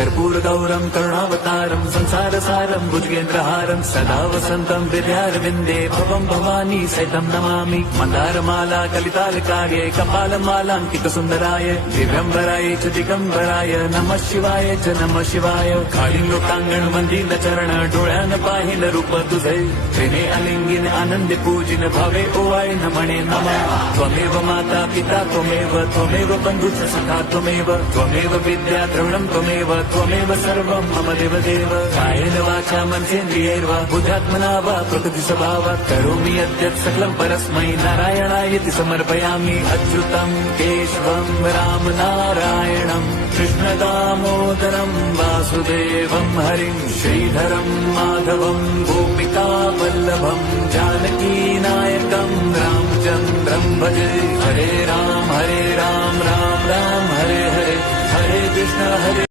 कर्पूरगौरं करुणावतारं संसारसारं भुजगेन्द्रहारं सदा वसन्तं हृदयारविन्दे भवं भवानी सहितं नमामि। मन्दारमाला कलितालकार्ये कपालमालाङ्कितसुन्दराय दिव्यम्बराय च दिगम्बराय नमः शिवाय च नमः शिवाय। काळी लोटांगण वंदिल चरण डोळ्यान पाहिल रूप तुझे त्रिने अलिंगिन आनंद पूजिन भावे ओवाळे नमणे नमः। त्वमेव माता पिता त्वमेव बन्धुश्च सखा त्वमेव विद्या द्रविणं त्वमेव सर्वं मम देवदेव। कायेन वाचा मनसेन्द्रियैर्वा बुद्ध्यात्मना वा प्रकृति स्वभावात् करोमि यद्यत् सकलं परस्मै नारायणायति समर्पयामि। अच्युतं केशवं राम नारायणं कृष्णदामोदरं वासुदेवं हरिं श्रीधरं माधवं गोपिकावल्लभं जानकीनायकं रामचन्द्रं भजे। हरे राम राम राम हरे हरे हरे कृष्ण हरे